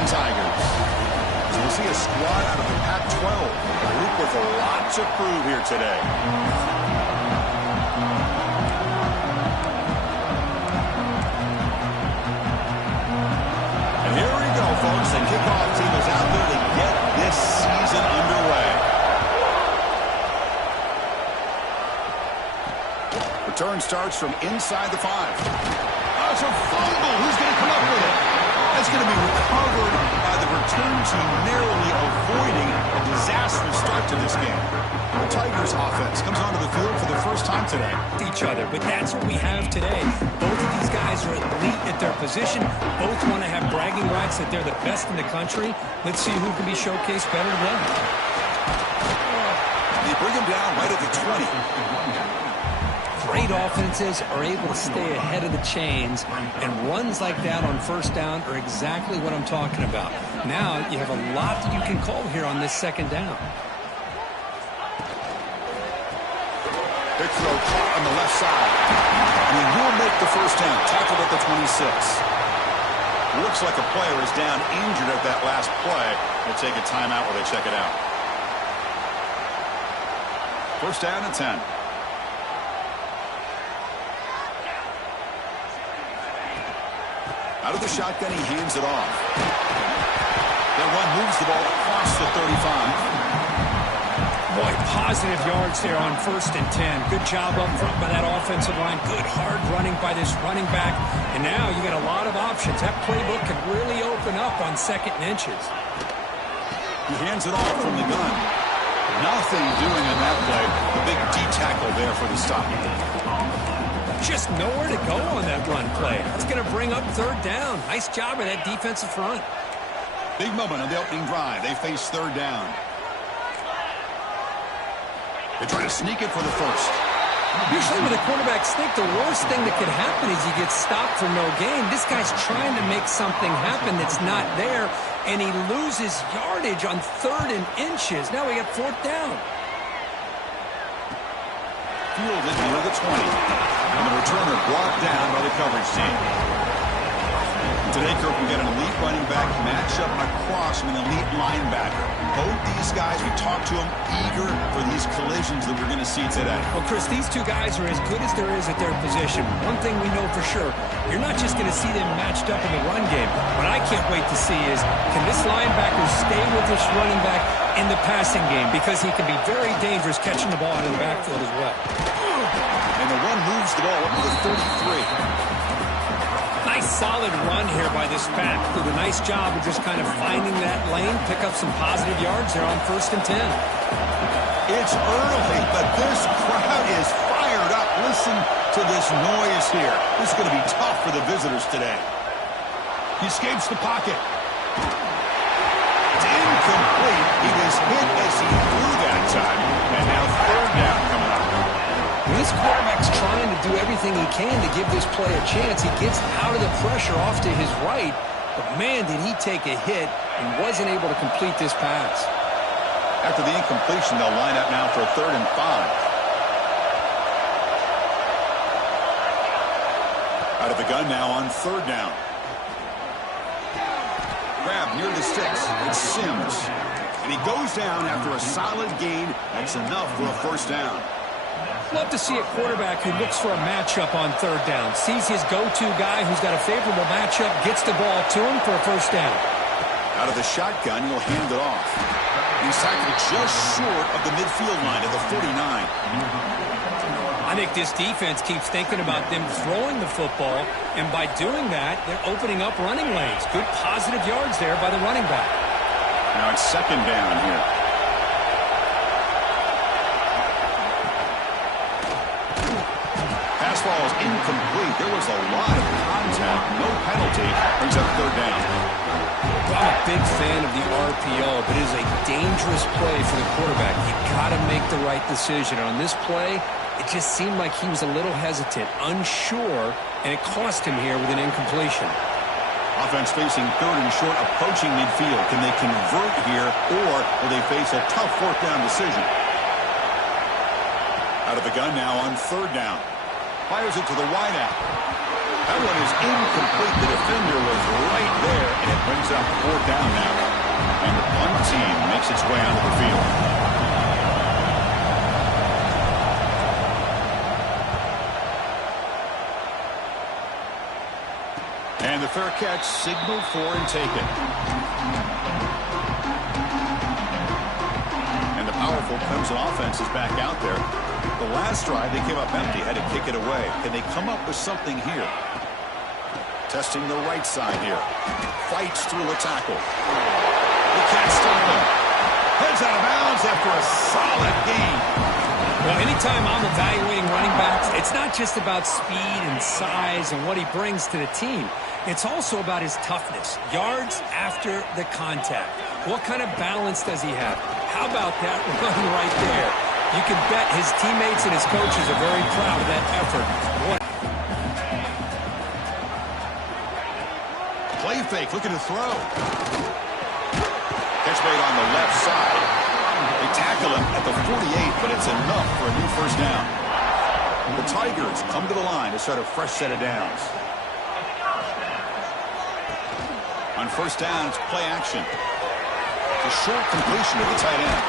Clemson Tigers. As we'll see a squad out of the Pac-12, a group with a lot to prove here today. And here we go, folks. The kickoff team is out there to get this season underway. Return starts from inside the 5. Oh, it's a fumble. Who's going to come up with it? That's going to be recovered by the return team, narrowly avoiding a disastrous start to this game. The Tigers offense comes onto the field for the first time today. Each other, but that's what we have today. Both of these guys are elite at their position. Both want to have bragging rights that they're the best in the country. Let's see who can be showcased better than them. They bring him down right at the 20. Great offenses are able to stay ahead of the chains, and runs like that on first down are exactly what I'm talking about. Now you have a lot that you can call here on this second down. Big throw caught on the left side. And he will make the first down, tackled at the 26. Looks like a player is down injured at that last play. We'll take a timeout while they check it out. First down and 10. Out of the shotgun, he hands it off. That run moves the ball across the 35. Boy, positive yards there on first and 10. Good job up front by that offensive line. Good hard running by this running back. And now you got a lot of options. That playbook can really open up on second and inches. He hands it off from the gun. Nothing doing on that play. The big D tackle there for the stop. Just nowhere to go on that run play. It's going to bring up third down. Nice job of that defensive front. Big moment on the opening drive. They face third down. They try to sneak it for the first. Usually with a quarterback sneak, the worst thing that could happen is you get stopped for no gain. This guy's trying to make something happen that's not there, and he loses yardage on third and inches. Now we got fourth down. Fielded near the 20. And the returner brought down by the coverage team. Today, Kirk, we get an elite running back matchup across from an elite linebacker. Both these guys, we talked to them, eager for these collisions that we're going to see today. Well, Chris, these two guys are as good as there is at their position. One thing we know for sure, you're not just going to see them matched up in the run game. What I can't wait to see is, can this linebacker stay with this running back in the passing game? Because he can be very dangerous catching the ball out of the backfield as well. And the run moves the ball up to the 33. Nice solid run here by this back. Did a nice job of just kind of finding that lane, pick up some positive yards there on first and 10. It's early, but this crowd is fired up. Listen to this noise here. This is going to be tough for the visitors today. He escapes the pocket. It's incomplete. He was hit as he threw that time. And now third down coming up. This quarterback's trying to do everything he can to give this play a chance. He gets out of the pressure off to his right, but man, did he take a hit and wasn't able to complete this pass. After the incompletion, they'll line up now for a 3rd and 5. Out of the gun now on 3rd down. Grab near the sticks. It's Sims. And he goes down after a solid gain. That's enough for a first down. Love to see a quarterback who looks for a matchup on 3rd down. Sees his go-to guy who's got a favorable matchup, gets the ball to him for a first down. Out of the shotgun, he'll hand it off. He's tackled just short of the midfield line at the 49. I think this defense keeps thinking about them throwing the football, and by doing that, they're opening up running lanes. Good positive yards there by the running back. Now it's 2nd down here. Pass ball is incomplete. There was a lot of contact. No penalty. Brings up 3rd down. I'm a big fan of the RPO, but it is a dangerous play for the quarterback. You got to make the right decision. On this play, it just seemed like he was a little hesitant, unsure, and it cost him here with an incompletion. Offense facing 3rd and short, approaching midfield. Can they convert here, or will they face a tough 4th down decision? Out of the gun now on 3rd down. Fires it to the wideout. That one is incomplete. The defender was right there, and it brings set up 4th down now. And the punt team makes its way onto the field. And the fair catch signaled for and taken. And the powerful Clemson offense is back out there. The last drive, they came up empty, had to kick it away. Can they come up with something here? Testing the right side here. Fights through a tackle. They can't stop him. Heads out of bounds after a solid gain. Well, anytime I'm evaluating running backs, it's not just about speed and size and what he brings to the team. It's also about his toughness. Yards after the contact. What kind of balance does he have? How about that run right there? You can bet his teammates and his coaches are very proud of that effort. Play fake, looking to throw. Catch made on the left side. They tackle him at the 48, but it's enough for a new 1st down. The Tigers come to the line to start a fresh set of downs. On 1st down, it's play action. It's a short completion to the tight end.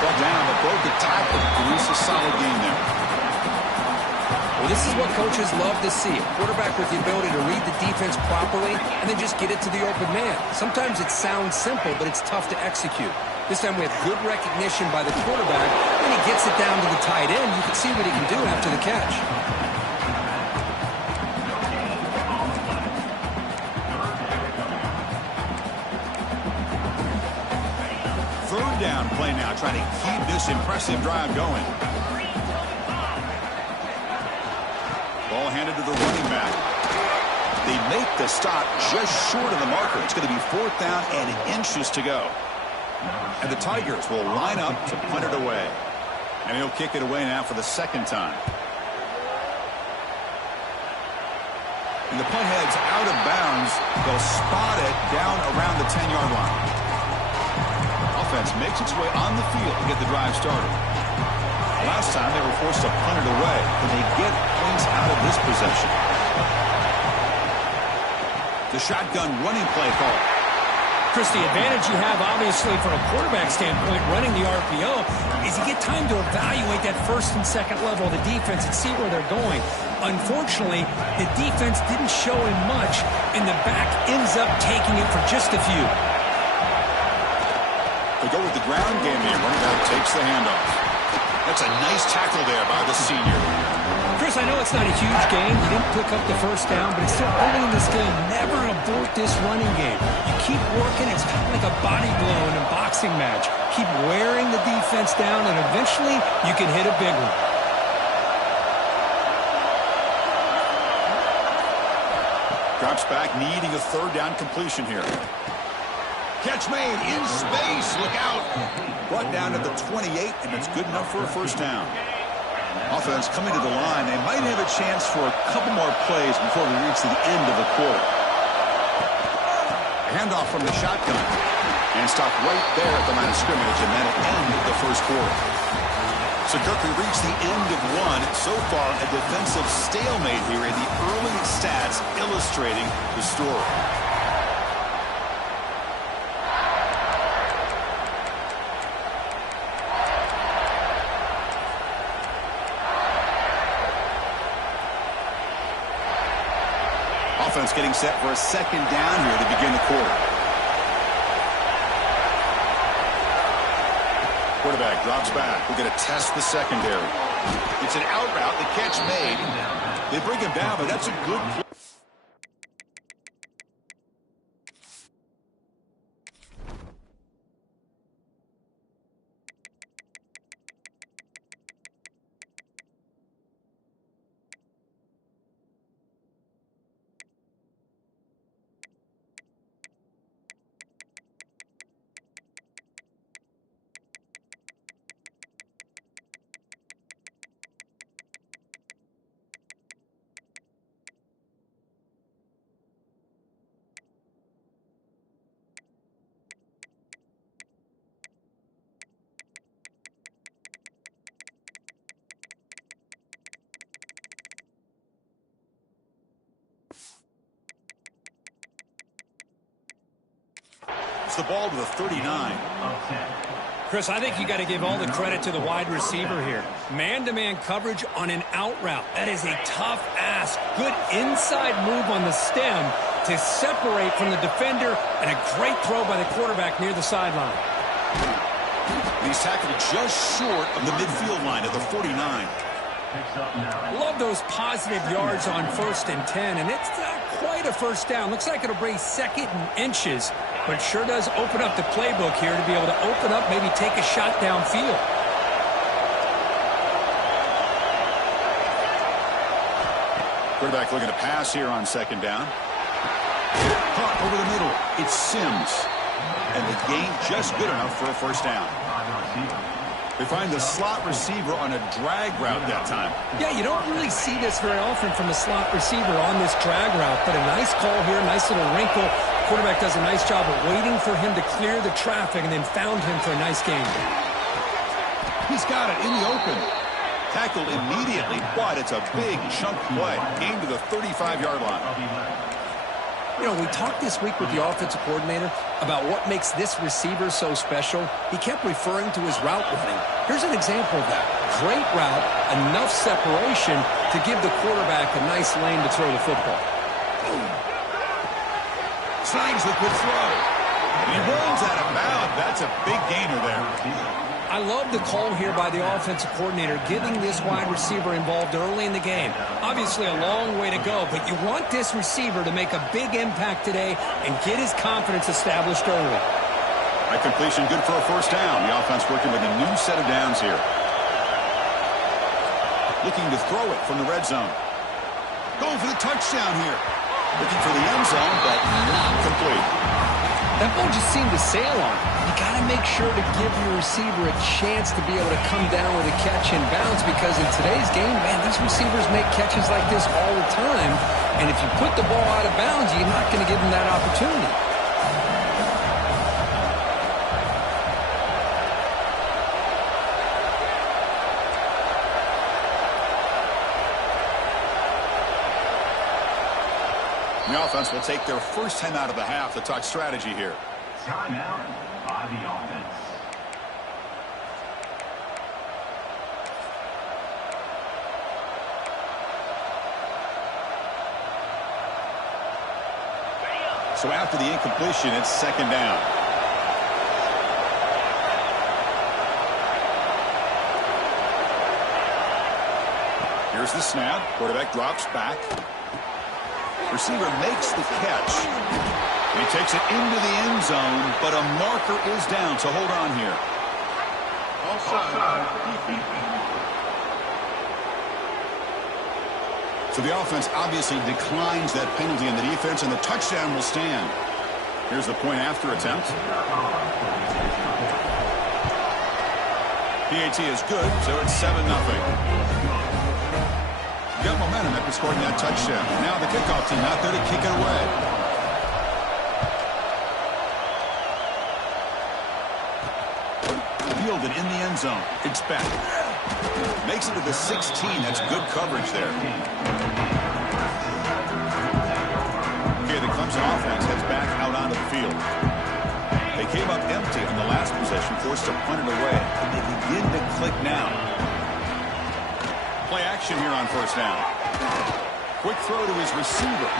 Brought down, but broke the tackle. Produce a solid game there. Well, this is what coaches love to see. A quarterback with the ability to read the defense properly and then just get it to the open man. Sometimes it sounds simple, but it's tough to execute. This time we have good recognition by the quarterback. When he gets it down to the tight end, you can see what he can do after the catch. Third down play now, trying to keep this impressive drive going. Ball handed to the running back. They make the stop just short of the marker. It's going to be 4th down and inches to go. And the Tigers will line up to punt it away. And he'll kick it away now for the 2nd time. And the punt heads out of bounds. They'll spot it down around the 10-yard line. Offense makes its way on the field to get the drive started. Last time they were forced to punt it away. Can they get points out of this possession? The shotgun running play call. Chris, the advantage you have, obviously, from a quarterback standpoint, running the RPO, is you get time to evaluate that 1st and 2nd level of the defense and see where they're going. Unfortunately, the defense didn't show him much, and the back ends up taking it for just a few. They go with the ground game here. Running back takes the handoff. That's a nice tackle there by the senior. Chris, I know it's not a huge game. You didn't pick up the 1st down, but it's still early in this game. Never abort this running game. You keep working. It's kind of like a body blow in a boxing match. Keep wearing the defense down, and eventually you can hit a big one. Drops back, needing a 3rd down completion here. Catch made in space. Look out. Brought down to the 28, and it's good enough for a 1st down. Offense coming to the line. They might have a chance for a couple more plays before we reach the end of the quarter. Handoff from the shotgun. And stop right there at the line of scrimmage, and that'll end the 1st quarter. So, Kirk, we reached the end of one. So far, a defensive stalemate here in the early stats illustrating the story. Offense getting set for a 2nd down here to begin the quarter. Quarterback drops back. We're going to test the secondary. It's an out route. The catch made. They bring him down, but that's a good play. snaps the ball to the 39. Chris, I think you got to give all the credit to the wide receiver here. Man-to-man coverage on an out route. That is a tough ask. Good inside move on the stem to separate from the defender, and a great throw by the quarterback near the sideline. He's tackled just short of the midfield line at the 49. Love those positive yards on 1st and 10, and it's not quite a first down. Looks like it'll bring 2nd and inches, but sure does open up the playbook here to be able to open up, maybe take a shot downfield. Quarterback looking to pass here on 2nd down. Caught over the middle. It's Sims. And the gain just good enough for a first down. They find the slot receiver on a drag route that time. Yeah, you don't really see this very often from a slot receiver on this drag route, but a nice call here, nice little wrinkle. Quarterback does a nice job of waiting for him to clear the traffic and then found him for a nice gain. He's got it in the open. Tackled immediately, but it's a big chunk play. Gain to the 35-yard line. You know, we talked this week with the offensive coordinator about what makes this receiver so special. He kept referring to his route running. Here's an example of that. Great route, enough separation to give the quarterback a nice lane to throw the football. Slangs the quick throw. He rolls out of bounds. That's a big gainer there. I love the call here by the offensive coordinator, getting this wide receiver involved early in the game. Obviously a long way to go, but you want this receiver to make a big impact today and get his confidence established early. A completion good for a first down. The offense working with a new set of downs here. Looking to throw it from the red zone. Going for the touchdown here. Looking for the end zone, but not complete. That ball just seemed to sail on. You got to make sure to give your receiver a chance to be able to come down with a catch and bounce, because in today's game, man, these receivers make catches like this all the time. And if you put the ball out of bounds, you're not going to give them that opportunity. The offense will take their first 10 out of the half to talk strategy here. Timeout by the offense. So after the incompletion, it's 2nd down. Here's the snap. Quarterback drops back. Receiver makes the catch. He takes it into the end zone, but a marker is down, so hold on here. So the offense obviously declines that penalty in the defense, and the touchdown will stand. Here's the point after attempt. PAT is good, so it's 7-0. Got momentum after scoring that touchdown. Now the kickoff team out there to kick it away. Fielded in the end zone. It's back. Makes it to the 16. That's good coverage there. Okay, the Clemson offense heads back out onto the field. They came up empty on the last possession, forced to punt it away. And they begin to click now. Play action here on first down. Quick throw to his receiver.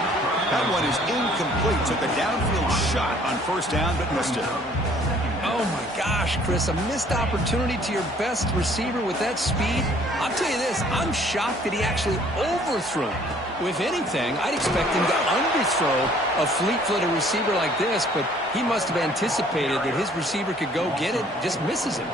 That one is incomplete. Took a downfield shot on first down, but missed it. Oh, my gosh, Chris, a missed opportunity to your best receiver with that speed. I'll tell you this, I'm shocked that he actually overthrew him. If anything, I'd expect him to underthrow a fleet-footed receiver like this, but he must have anticipated that his receiver could go get it, just misses him.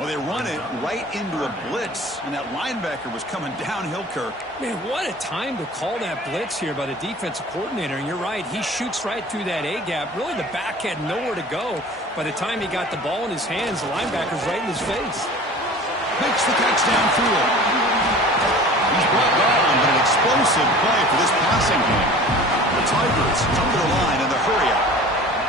Well, they run it right into a blitz, and that linebacker was coming downhill, Kirk. Man, what a time to call that blitz here by the defensive coordinator. And you're right, he shoots right through that A-gap. Really, the back had nowhere to go. By the time he got the ball in his hands, the linebacker's right in his face. Makes the catch downfield. He's brought down, but an explosive play for this passing game. The Tigers come to the line in the hurry-up.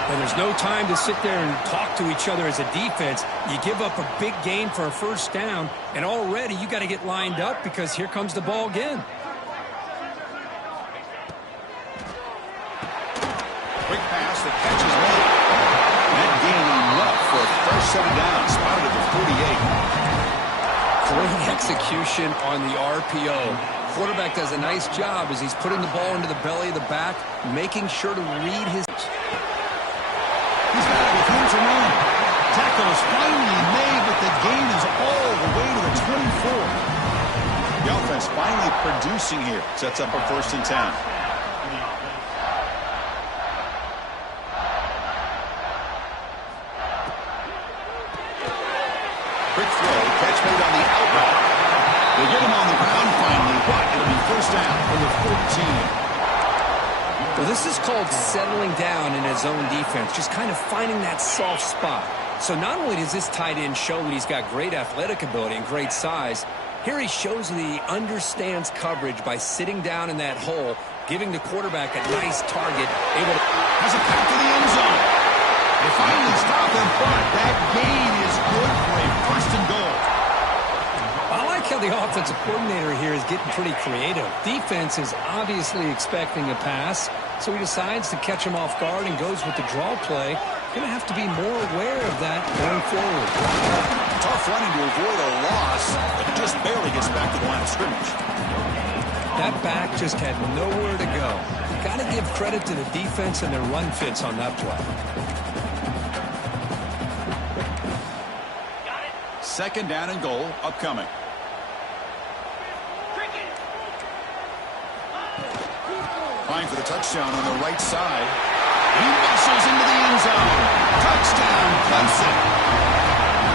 And there's no time to sit there and talk to each other as a defense. You give up a big gain for a first down, and already you got to get lined up because here comes the ball again. Quick pass, the catch is made. set it down. Spotted at the 48. Great execution on the RPO. Quarterback does a nice job as he's putting the ball into the belly of the back, making sure to read his... He's got it with room to run. Tackle is finally made, but the gain is all the way to the 24. The offense finally producing here. Sets up a 1st and 10. Quick throw, catch made on the outright. They get him on the ground finally, but it'll be 1st down from the 14. Well, this is called settling down in his own defense, just kind of finding that soft spot. So not only does this tight end show that he's got great athletic ability and great size, here he shows that he understands coverage by sitting down in that hole, giving the quarterback a nice target, able to... Has a pass to the end zone. They finally stop him, but that gain is good for a 1st and goal. I like how the offensive coordinator here is getting pretty creative. Defense is obviously expecting a pass, so he decides to catch him off guard and goes with the draw play. Going to have to be more aware of that going forward. Tough running to avoid a loss, but just barely gets back to the line of scrimmage. That back just had nowhere to go. You've got to give credit to the defense and their run fits on that play. 2nd down and goal upcoming. Trying for the touchdown on the right side. He muscles into the end zone. Touchdown, Clemson.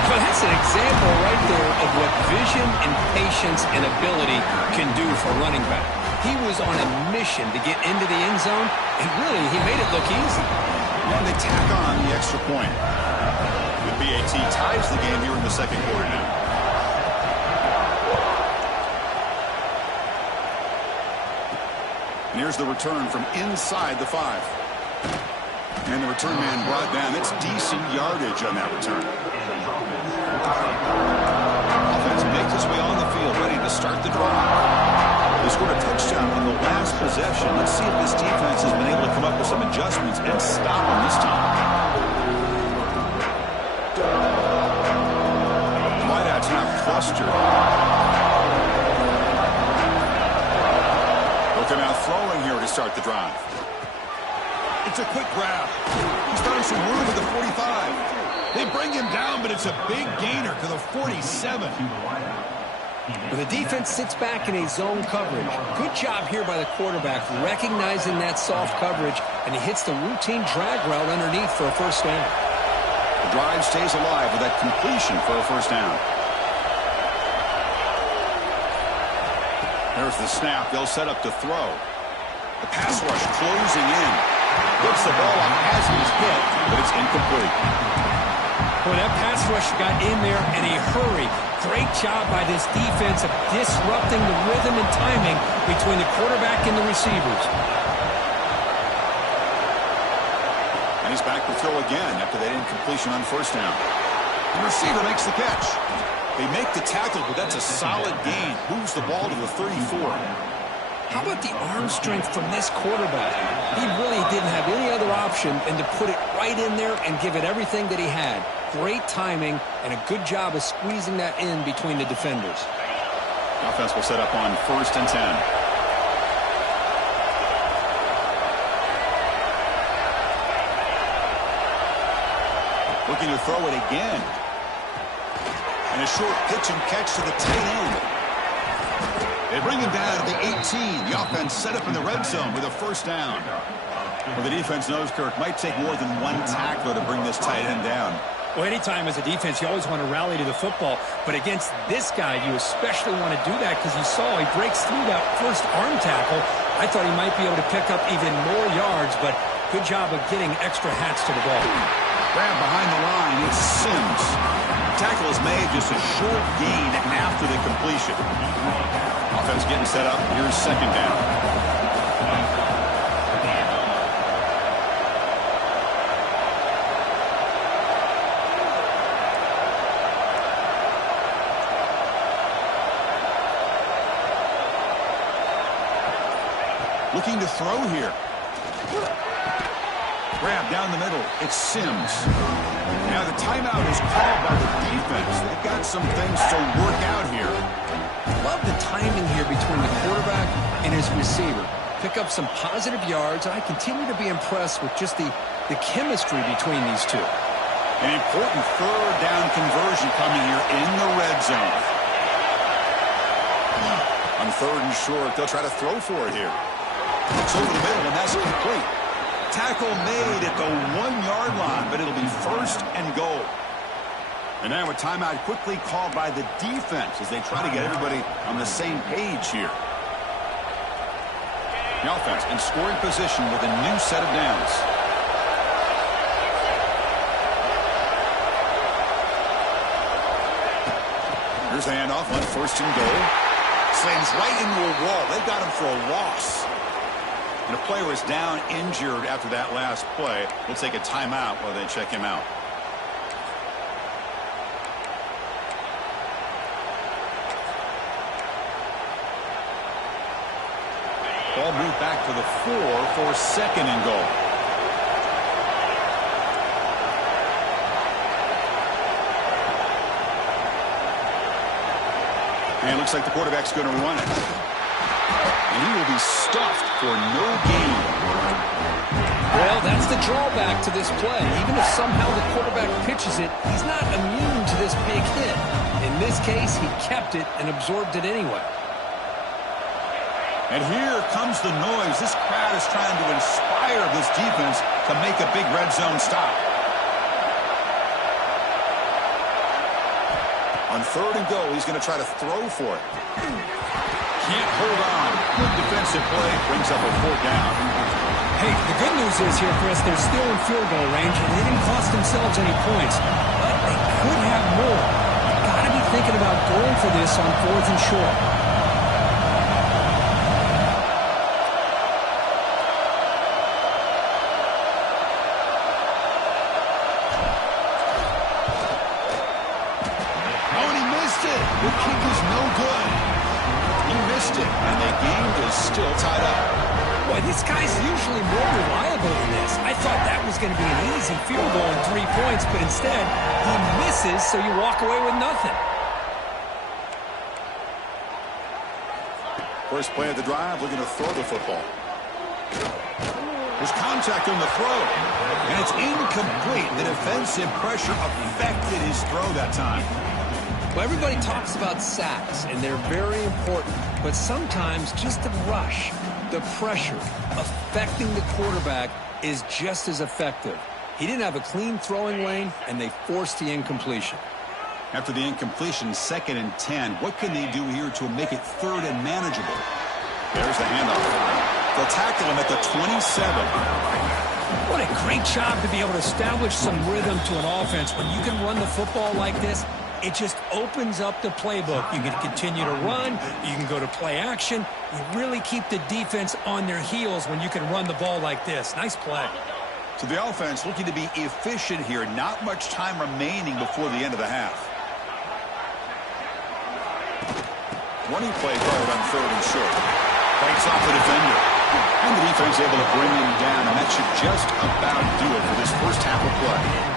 Well, that's an example right there of what vision and patience and ability can do for running back. He was on a mission to get into the end zone, and really, he made it look easy. And they tack on the extra point. The BAT ties the game here in the 2nd quarter now. And here's the return from inside the 5. And the return man brought down. That's decent yardage on that return. Offense makes its way on the field, ready to start the drive. They scored a touchdown on the last possession. Let's see if this defense has been able to come up with some adjustments and stop them this time. Wideouts now clustered. Looking out throwing here to start the drive. It's a quick grab. He's found some room at the 45. They bring him down, but it's a big gainer to the 47. Well, the defense sits back in a zone coverage. Good job here by the quarterback, recognizing that soft coverage, and he hits the routine drag route underneath for a 1st down. The drive stays alive with that completion for a 1st down. There's the snap. They'll set up to throw. The pass rush closing in. Gets the ball on as he's hit, but it's incomplete. Well, that pass rush got in there in a hurry. Great job by this defense of disrupting the rhythm and timing between the quarterback and the receivers. And he's back to throw again after that incompletion on 1st down. The receiver makes the catch. They make the tackle, but that's a solid gain. Moves the ball to the 34. How about the arm strength from this quarterback? He really didn't have any other option than to put it right in there and give it everything that he had. Great timing and a good job of squeezing that in between the defenders. The offense will set up on 1st and 10. Looking to throw it again. And a short pitch and catch to the tight end. They bring him down to the 18. The offense set up in the red zone with a 1st down. Well, the defense knows, Kirk, might take more than one tackler to bring this tight end down. Well, anytime as a defense, you always want to rally to the football. But against this guy, you especially want to do that because you saw he breaks through that first arm tackle. I thought he might be able to pick up even more yards, but good job of getting extra hats to the ball. Grab behind the line. It's Sims. Tackle is made, just a short gain after the completion. Offense getting set up. Here's 2nd down. Looking to throw here. Grab down the middle. It's Sims. Now the timeout is called by the defense. They've got some things to work out here. Love the timing here between the quarterback and his receiver. Pick up some positive yards, and I continue to be impressed with just the chemistry between these two. An important third down conversion coming here in the red zone. On third and short, they'll try to throw for it here. It's over the middle, and that's complete. Tackle made at the 1-yard line, but it'll be first and goal. And now a timeout quickly called by the defense as they try to get everybody on the same page here. The offense in scoring position with a new set of downs. Here's the handoff on first and goal. Slams right into a wall. They've got him for a loss. And a player is down injured after that last play. We'll take a timeout while they check him out. Ball moved back to the 4 for second and goal. And it looks like the quarterback's going to run it. And he will be stuffed for no gain. Well, that's the drawback to this play. Even if somehow the quarterback pitches it, he's not immune to this big hit. In this case, he kept it and absorbed it anyway. And here comes the noise. This crowd is trying to inspire this defense to make a big red zone stop. On third and goal, he's going to try to throw for it. Can't hold on. Good defensive play. Brings up a 4th down. Hey, the good news is here, Chris, they're still in field goal range, and they didn't cost themselves any points. But they could have more. You've got to be thinking about going for this on 4th and short. The kick is no good. He missed it, and the game is still tied up. Boy, this guy's usually more reliable than this. I thought that was going to be an easy field goal and 3 points, but instead, he misses, so you walk away with nothing. First play of the drive, looking to throw the football. There's contact on the throw, and it's incomplete. The defensive pressure affected his throw that time. Well, everybody talks about sacks, and they're very important. But sometimes just the rush, the pressure, affecting the quarterback is just as effective. He didn't have a clean throwing lane, and they forced the incompletion. After the incompletion, 2nd and 10. What can they do here to make it 3rd and manageable? There's the handoff. They'll tackle him at the 27. What a great job to be able to establish some rhythm to an offense. When you can run the football like this, it just opens up the playbook. You can continue to run. You can go to play action. You really keep the defense on their heels when you can run the ball like this. Nice play. So the offense looking to be efficient here. Not much time remaining before the end of the half. Running play called on 3rd and short. Breaks off the defender. And the defense able to bring him down. And that should just about do it for this first half of play.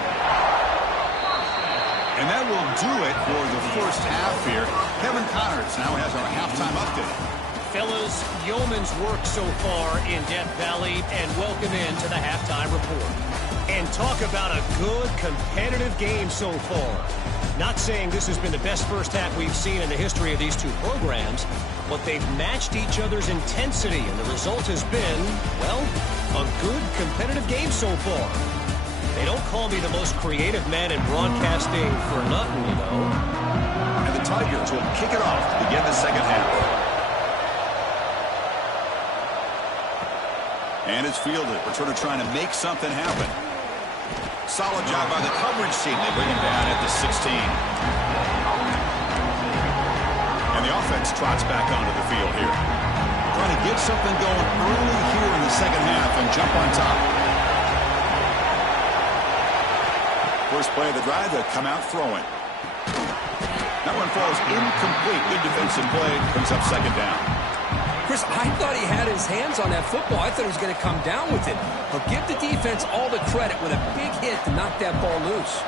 And that will do it for the first half here. Kevin Connors now has our halftime update. Fellas, yeoman's work so far in Death Valley, and welcome into the halftime report. And talk about a good competitive game so far. Not saying this has been the best first half we've seen in the history of these two programs, but they've matched each other's intensity, and the result has been, well, a good competitive game so far. They don't call me the most creative man in broadcasting for nothing, you know. And the Tigers will kick it off to begin the second half. And it's fielded. Returner trying to make something happen. Solid job by the coverage team. They bring him down at the 16. And the offense trots back onto the field here. Trying to get something going early here in the second half and jump on top. First play of the drive, they'll come out throwing. That one falls incomplete. Good defensive play. Brings up 2nd down. Chris, I thought he had his hands on that football. I thought he was going to come down with it. But give the defense all the credit with a big hit to knock that ball loose.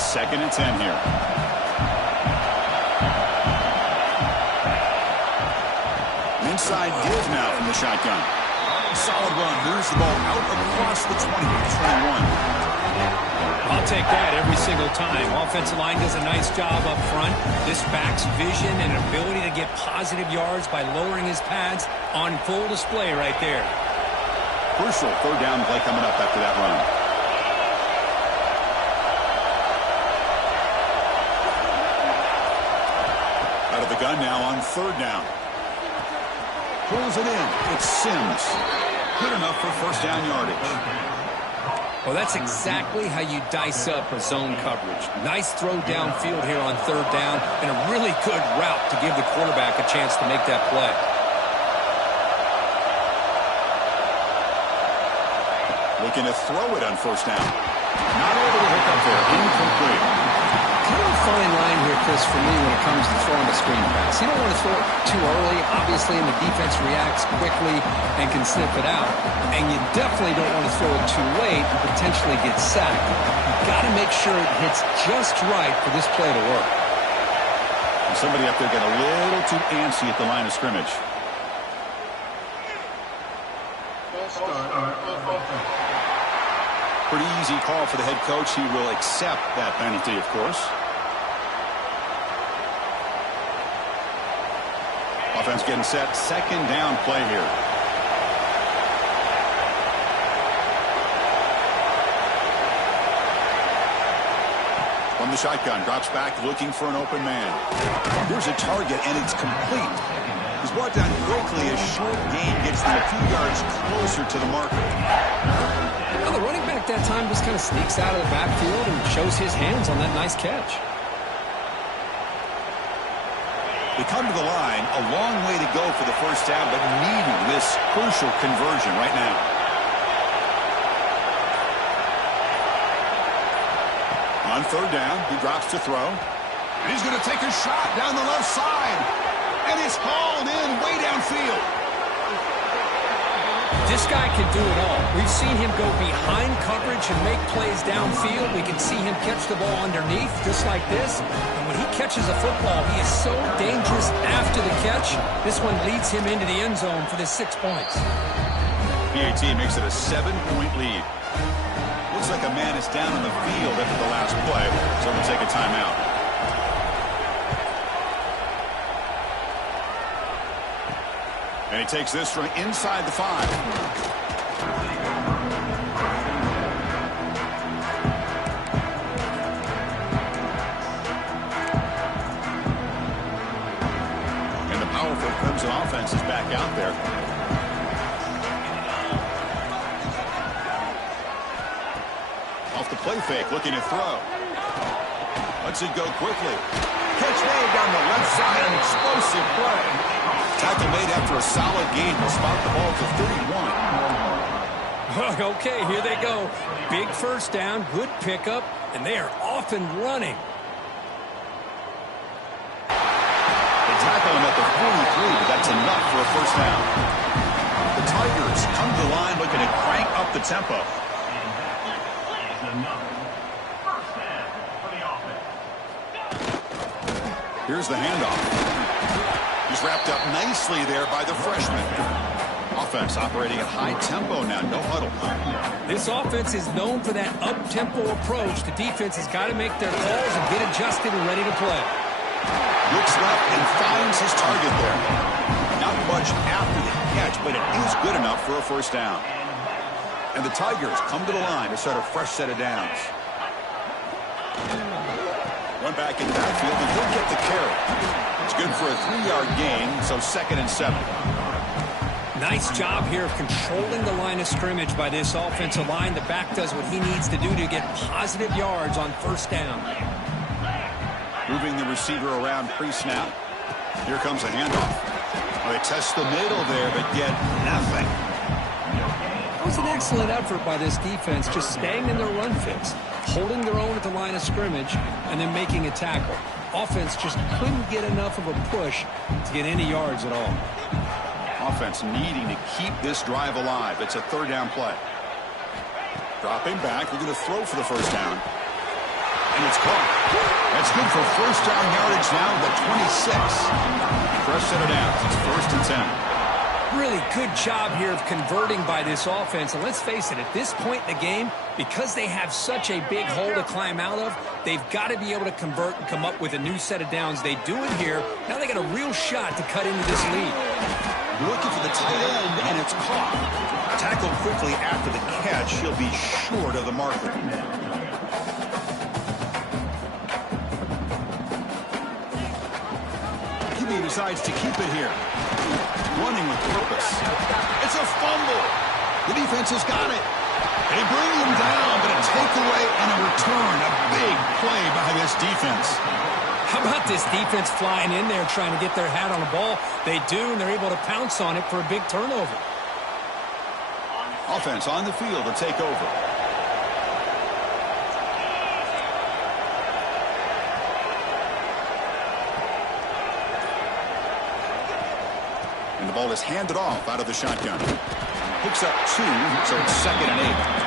2nd and 10 here. Inside give now from the shotgun. Solid run. Moves the ball out across the 20-21. I'll take that every single time. Offensive line does a nice job up front. This back's vision and ability to get positive yards by lowering his pads on full display right there. Crucial 3rd down play coming up after that run. Out of the gun now on 3rd down. Pulls it in. It's Sims. Good enough for 1st down yardage. Well, that's exactly how you dice up a zone coverage. Nice throw downfield here on 3rd down, and a really good route to give the quarterback a chance to make that play. Looking to throw it on 1st down. Not able to hook up there. Incomplete. Kind of a fine line here, Chris, for me when it comes to throwing a screen pass. You don't want to throw it too early, obviously, and the defense reacts quickly and can sniff it out. And you definitely don't want to throw it too late and potentially get sacked. You've got to make sure it hits just right for this play to work. And somebody up there got a little too antsy at the line of scrimmage. Pretty easy call for the head coach. He will accept that penalty, of course. Offense getting set. 2nd down play here. From the shotgun, drops back looking for an open man. Here's a target, and it's complete. He's brought down quickly as short gain gets them a few yards closer to the marker. Well, the running back that time just kind of sneaks out of the backfield and shows his hands on that nice catch. They come to the line, a long way to go for the 1st down, but needing this crucial conversion right now. On 3rd down, he drops to throw. And he's going to take a shot down the left side. And it's hauled in way downfield. This guy can do it all. We've seen him go behind coverage and make plays downfield. We can see him catch the ball underneath just like this. And when he catches a football, he is so dangerous after the catch. This one leads him into the end zone for the 6 points. PAT makes it a 7-point lead. Looks like a man is down on the field after the last play, so we'll take a timeout. And he takes this from inside the 5. And the powerful Crimson offense is back out there. Off the play fake, looking to throw. Lets it go quickly. Catch made down the left side, an explosive play. Tackle made after a solid gain. Will spot the ball to 31. Okay, here they go. Big 1st down, good pickup, and they are off and running. They tackle him at the 43, but that's enough for a 1st down. The Tigers come to the line looking to crank up the tempo. Here's the handoff. He's wrapped up nicely there by the freshman. Offense operating at high tempo now, no huddle. This offense is known for that up-tempo approach. The defense has got to make their calls and get adjusted and ready to play. Looks left and finds his target there. Not much after the catch, but it is good enough for a 1st down. And the Tigers come to the line to start a fresh set of downs. One back in the backfield, and he'll get the carry. It's good for a 3-yard gain, so 2nd and 7. Nice job here of controlling the line of scrimmage by this offensive line. The back does what he needs to do to get positive yards on 1st down. Moving the receiver around pre-snap. Here comes a handoff. Oh, they test the middle there, but get nothing. It was an excellent effort by this defense, just staying in their run fits, holding their own at the line of scrimmage, and then making a tackle. Offense just couldn't get enough of a push to get any yards at all. Offense needing to keep this drive alive. It's a third down play. Dropping back, looking to throw for the first down. And it's caught. That's good for first down yardage now at the 26. Fresh set of downs. It's 1st and 10. Really good job here of converting by this offense. And let's face it, at this point in the game, because they have such a big hole to climb out of, they've got to be able to convert and come up with a new set of downs. They do it here. Now they got a real shot to cut into this lead. Looking for the tight end, and it's caught. Tackled quickly after the catch. He'll be short of the marker. He decides to keep it here. Running with purpose. It's a fumble. The defense has got it. They bring him down, but a takeaway and a return. A big play by this defense. How about this defense flying in there trying to get their hat on the ball? They do, and they're able to pounce on it for a big turnover. Offense on the field to take over. And the ball is handed off out of the shotgun. Picks up 2, so it's 2nd and 8.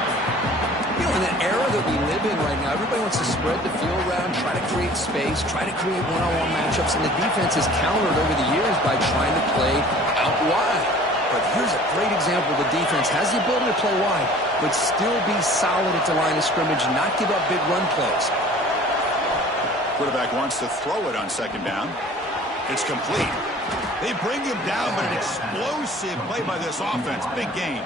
You know, in the era that we live in right now, everybody wants to spread the field around, try to create space, try to create one-on-one matchups, and the defense has countered over the years by trying to play out wide. But here's a great example. The defense has the ability to play wide, but still be solid at the line of scrimmage, not give up big run plays. Quarterback wants to throw it on 2nd down. It's complete. They bring him down, but an explosive play by this offense. Big game.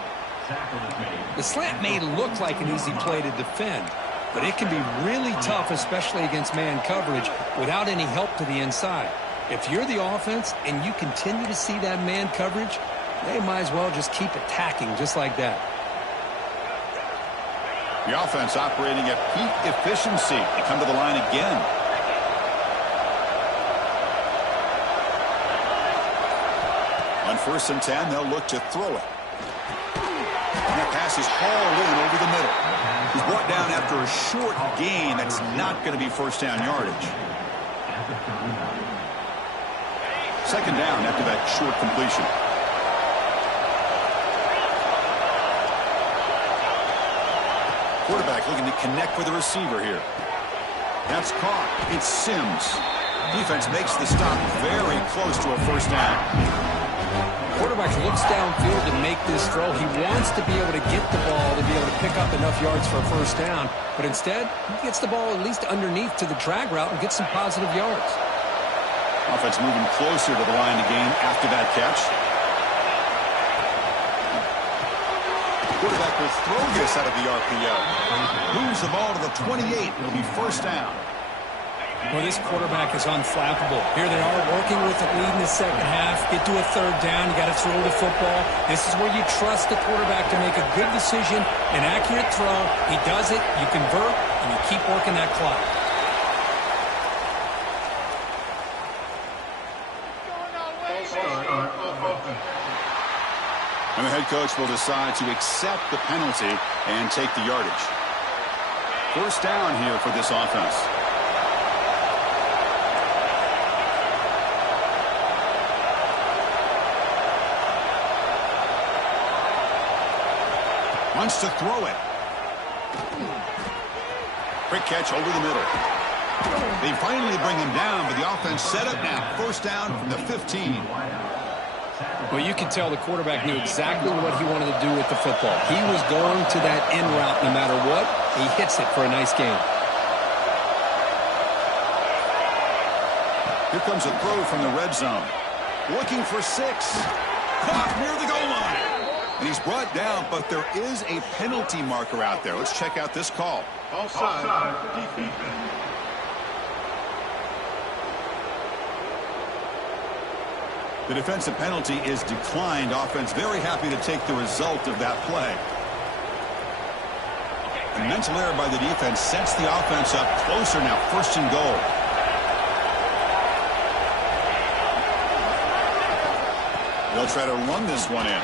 The slant may look like an easy play to defend, but it can be really tough, especially against man coverage, without any help to the inside. If you're the offense and you continue to see that man coverage, they might as well just keep attacking just like that. The offense operating at peak efficiency. They come to the line again. On 1st and 10, they'll look to throw it. And that pass is hauled in over the middle. He's brought down after a short gain. That's not going to be first down yardage. 2nd down after that short completion. Quarterback looking to connect with the receiver here. That's caught. It's Sims. Defense makes the stop very close to a first down. Quarterback looks downfield to make this throw. He wants to be able to get the ball to be able to pick up enough yards for a first down. But instead, he gets the ball at least underneath to the drag route and gets some positive yards. Offense moving closer to the line of game after that catch. Quarterback will throw this out of the RPO. Moves the ball to the 28. It'll be first down. Well, this quarterback is unflappable. Here they are working with the lead in the second half. Get to a 3rd down. You got to throw the football. This is where you trust the quarterback to make a good decision, an accurate throw. He does it, you convert, and you keep working that clock. And the head coach will decide to accept the penalty and take the yardage. First down here for this offense. Wants to throw it. Quick catch over the middle. They finally bring him down, but the offense set up now. First down from the 15. Well, you can tell the quarterback knew exactly what he wanted to do with the football. He was going to that in route no matter what. He hits it for a nice gain. Here comes a throw from the red zone. Looking for 6. Caught near the goal line. And he's brought down, but there is a penalty marker out there. Let's check out this call. Offside. Defense. The defensive penalty is declined. Offense very happy to take the result of that play. A mental error by the defense sets the offense up closer now. 1st and goal. They'll try to run this one in.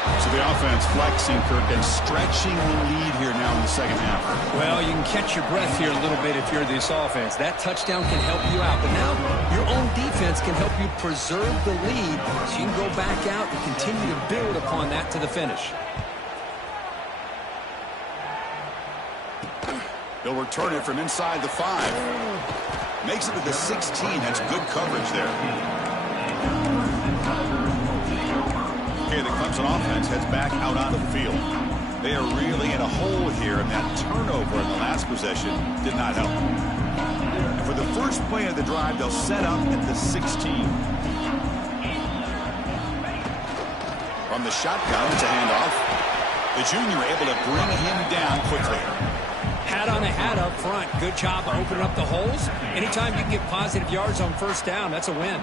So the offense flexing, Kirk, and stretching the lead here now in the second half. Well, you can catch your breath here a little bit if you're this offense. That touchdown can help you out. But now your own defense can help you preserve the lead so you can go back out and continue to build upon that to the finish. He'll return it from inside the 5. Makes it to the 16. That's good coverage there. Okay, the Clemson offense heads back out onto the field. They are really in a hole here, and that turnover in the last possession did not help. And for the first play of the drive, they'll set up at the 16. From the shotgun, it's a handoff. The junior able to bring him down quickly. Hat on a hat up front. Good job of opening up the holes. Anytime you can get positive yards on first down, that's a win.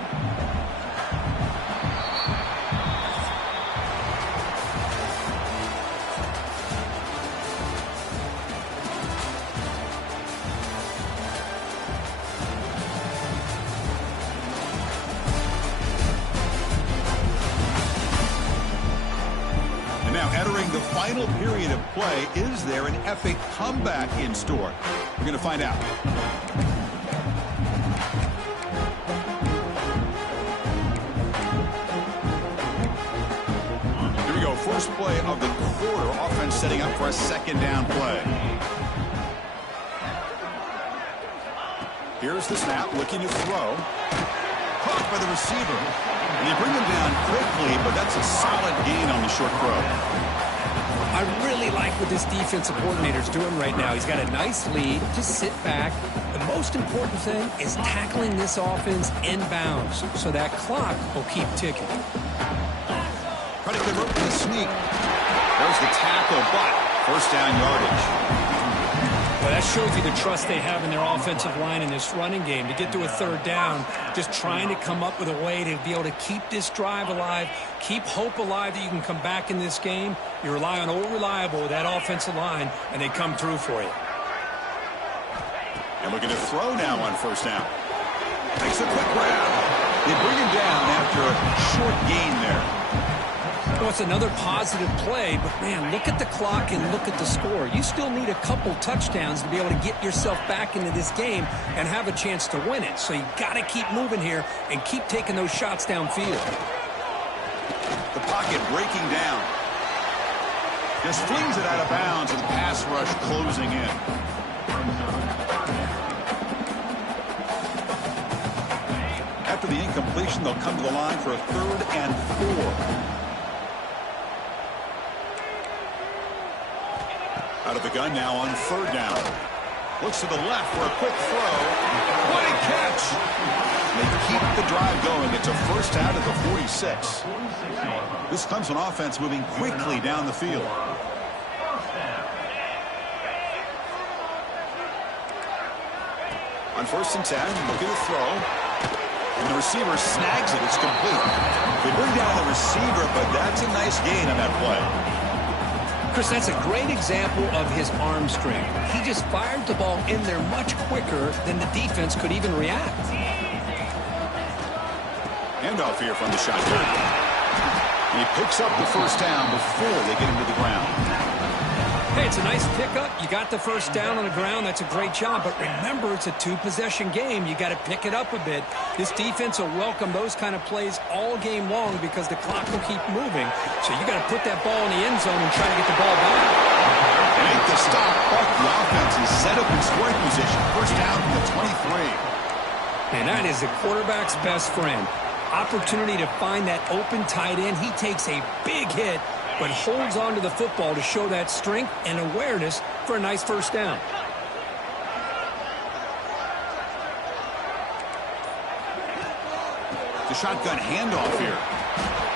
Final period of play. Is there an epic comeback in store? We're going to find out. Here we go. First play of the quarter. Offense setting up for a second down play. Here's the snap. Looking to throw. Caught by the receiver. And they bring him down quickly, but that's a solid gain on the short throw. I really like what this defensive coordinator is doing right now. He's got a nice lead. Just sit back. The most important thing is tackling this offense inbounds so that clock will keep ticking. Trying to convert with a sneak. There's the tackle, but first down yardage. Well, that shows you the trust they have in their offensive line in this running game. To get to a third down, just trying to come up with a way to be able to keep this drive alive, keep hope alive that you can come back in this game. You rely on Old Reliable with that offensive line, and they come through for you. And looking to throw now on first down. Makes a quick grab. They bring him down after a short gain there. Well, it's another positive play, but, man, look at the clock and look at the score. You still need a couple touchdowns to be able to get yourself back into this game and have a chance to win it. So you got to keep moving here and keep taking those shots downfield. The pocket breaking down. Just flings it out of bounds and pass rush closing in. After the incompletion, they'll come to the line for a 3rd and 4. Out of the gun now on 3rd down. Looks to the left for a quick throw. What a catch! They keep the drive going. It's a first out of the 46. This Clemson offense moving quickly down the field. On 1st and 10, look at the throw. And the receiver snags it. It's complete. They bring down the receiver, but that's a nice gain on that play. Chris, that's a great example of his arm strength. He just fired the ball in there much quicker than the defense could even react. Handoff here from the shotgun. And he picks up the first down before they get him to the ground. Hey, it's a nice pickup. You got the first down on the ground. That's a great job. But remember, it's a 2-possession game. You got to pick it up a bit. This defense will welcome those kind of plays all game long because the clock will keep moving. So you got to put that ball in the end zone and try to get the ball back. Make the stop, but the offense is set up in scoring position. First down to the 23. And that is the quarterback's best friend. Opportunity to find that open tight end. He takes a big hit, but holds on to the football to show that strength and awareness for a nice first down. The shotgun handoff here.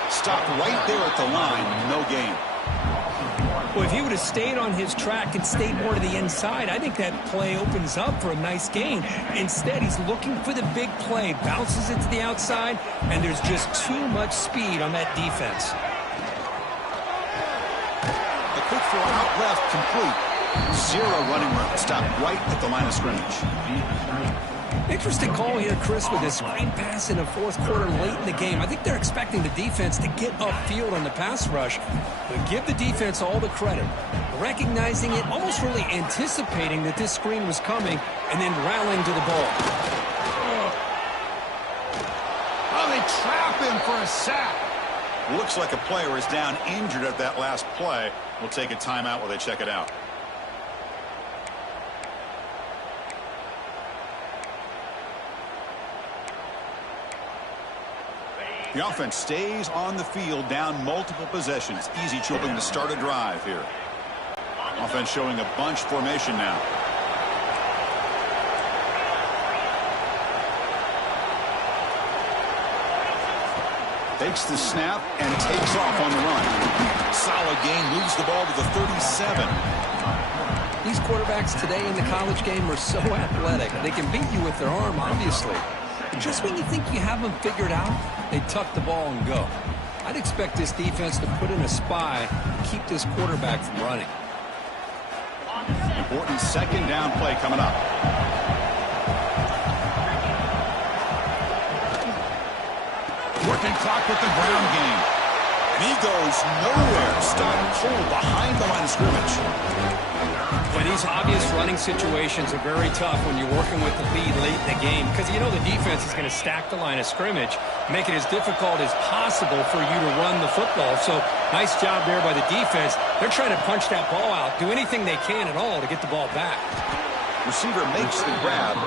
Stopped right there at the line. No gain. Well, if he would have stayed on his track and stayed more to the inside, I think that play opens up for a nice gain. Instead, he's looking for the big play. Bounces it to the outside, and there's just too much speed on that defense. A quick throw out left, complete. Zero running room. Stopped right at the line of scrimmage. Interesting call here, Chris, with this screen pass in the fourth quarter late in the game. I think they're expecting the defense to get upfield on the pass rush, but give the defense all the credit. Recognizing it, almost really anticipating that this screen was coming, and then rallying to the ball. Oh, they trap him for a sack. Looks like a player is down injured at that last play. We'll take a timeout while they check it out. The offense stays on the field down multiple possessions. Easy choosing to start a drive here. Offense showing a bunch formation now. Takes the snap and takes off on the run. Solid gain, moves the ball to the 37. These quarterbacks today in the college game are so athletic. They can beat you with their arm, obviously. But just when you think you have them figured out, they tuck the ball and go. I'd expect this defense to put in a spy and keep this quarterback from running. Important second down play coming up. Working clock with the ground game. And he goes nowhere. Stopped cold behind the line of scrimmage. But these obvious running situations are very tough when you're working with the lead late in the game, because you know the defense is going to stack the line of scrimmage, make it as difficult as possible for you to run the football. So nice job there by the defense. They're trying to punch that ball out, do anything they can at all to get the ball back. Receiver makes the grab.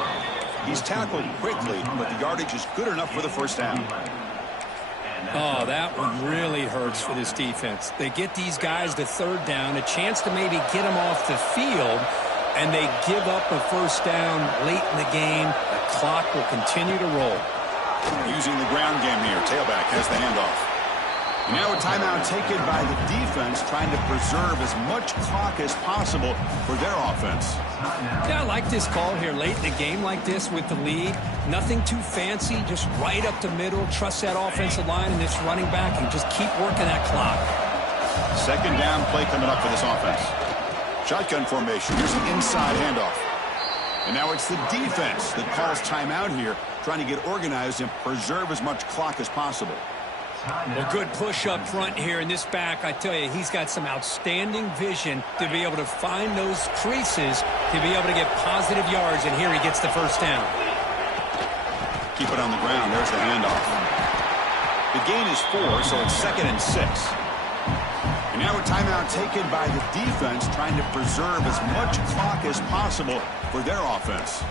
He's tackled quickly, but the yardage is good enough for the first down. Oh, that one really hurts for this defense. They get these guys to third down, a chance to maybe get them off the field, and they give up a first down late in the game. The clock will continue to roll. Using the ground game here. Tailback has the handoff. And now a timeout taken by the defense, trying to preserve as much clock as possible for their offense. Yeah, I like this call here late in the game like this with the lead. Nothing too fancy, just right up the middle. Trust that offensive line and this running back and just keep working that clock. Second down play coming up for this offense. Shotgun formation. Here's an inside handoff. And now it's the defense that calls timeout here, trying to get organized and preserve as much clock as possible. Well, good push up front here in this back. I tell you, he's got some outstanding vision to be able to find those creases, to be able to get positive yards, and here he gets the first down. Keep it on the ground. There's the handoff. The gain is 4, so it's 2nd and 6. And now a timeout taken by the defense, trying to preserve as much clock as possible for their offense.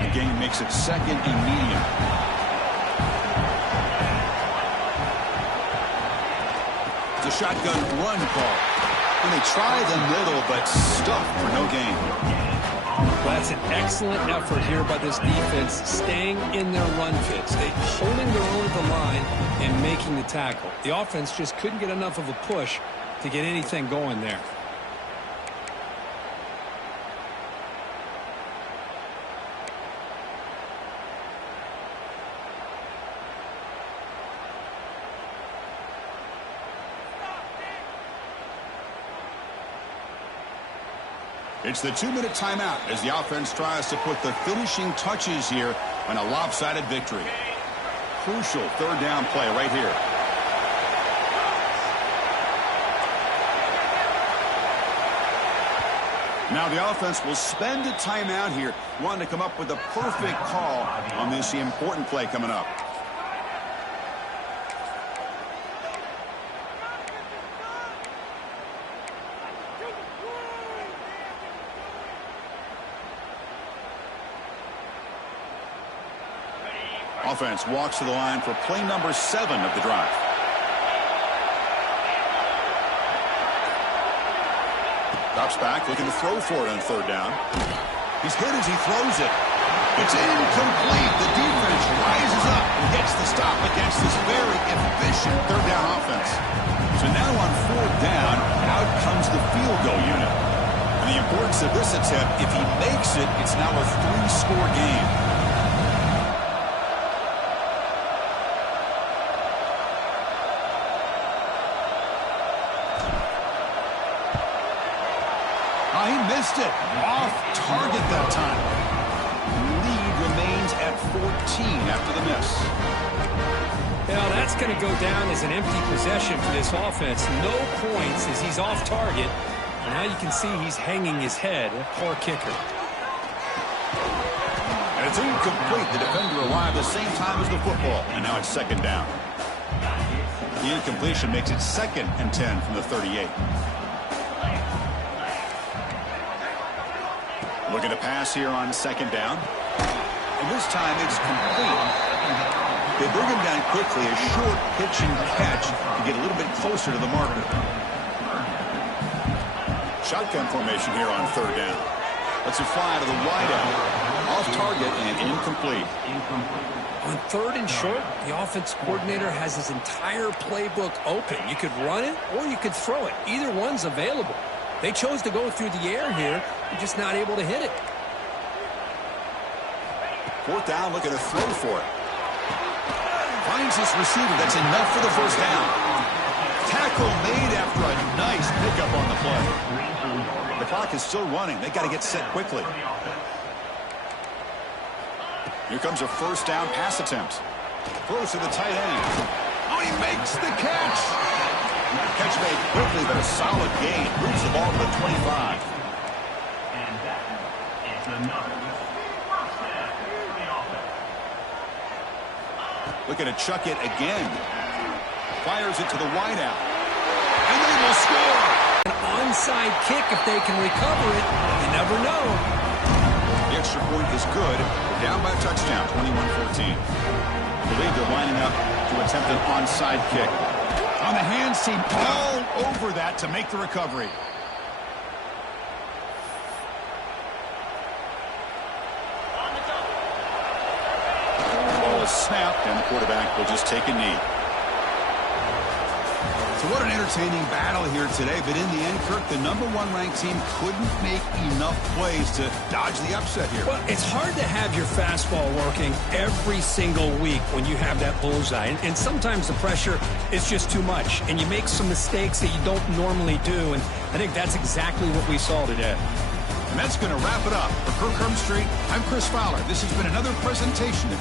The gain makes it 2nd and medium. It's a shotgun run call. And they try the middle, but stuffed for no gain. Well, that's an excellent effort here by this defense, staying in their run fits. They holding their own at the line and making the tackle. The offense just couldn't get enough of a push to get anything going there. It's the 2-minute timeout as the offense tries to put the finishing touches here on a lopsided victory. Crucial third down play right here. Now the offense will spend a timeout here, wanting to come up with a perfect call on this important play coming up. Offense walks to the line for play number 7 of the drive. Drops back, looking to throw for it on third down. He's hit as he throws it. It's incomplete. The defense rises up and gets the stop against this very efficient third down offense. So now on fourth down, out comes the field goal unit. And the importance of this attempt, if he makes it, it's now a 3-score game. missed it. Off target that time. Lead remains at 14 after the miss. Now, that's going to go down as an empty possession for this offense. No points as he's off target. And now you can see he's hanging his head. A poor kicker. And it's incomplete. The defender arrived the same time as the football. And now it's second down. The incompletion makes it 2nd and 10 from the 38. Looking to pass here on second down. And this time it's complete. They bring him down quickly, a short pitch and catch to get a little bit closer to the marker. Shotgun formation here on third down. Let's fly to the wideout. Off target and incomplete. On 3rd and short, the offense coordinator has his entire playbook open. You could run it or you could throw it. Either one's available. They chose to go through the air here. They're just not able to hit it. 4th down, looking to throw for it. Finds this receiver. That's enough for the first down. Tackle made after a nice pickup on the play. The clock is still running. They got to get set quickly. Here comes a first down pass attempt. Throws to the tight end. Oh, he makes the catch. Catch made quickly, but a solid gain. Moves the ball to the 25. And that is another first down for the offense. Looking to chuck it again. Fires it to the wideout. And they will score. An onside kick if they can recover it. You never know. The extra point is good. They're down by a touchdown, 21-14. I believe they're lining up to attempt an onside kick. On the hands team, all over that to make the recovery. The ball is snapped, and the quarterback will just take a knee. So what an entertaining battle here today. But in the end, Kirk, the #1 ranked team couldn't make enough plays to dodge the upset here. Well, it's hard to have your fastball working every single week when you have that bullseye. And sometimes the pressure is just too much. And you make some mistakes that you don't normally do. And I think that's exactly what we saw today. And that's going to wrap it up. For Kirk Street, I'm Chris Fowler. This has been another presentation of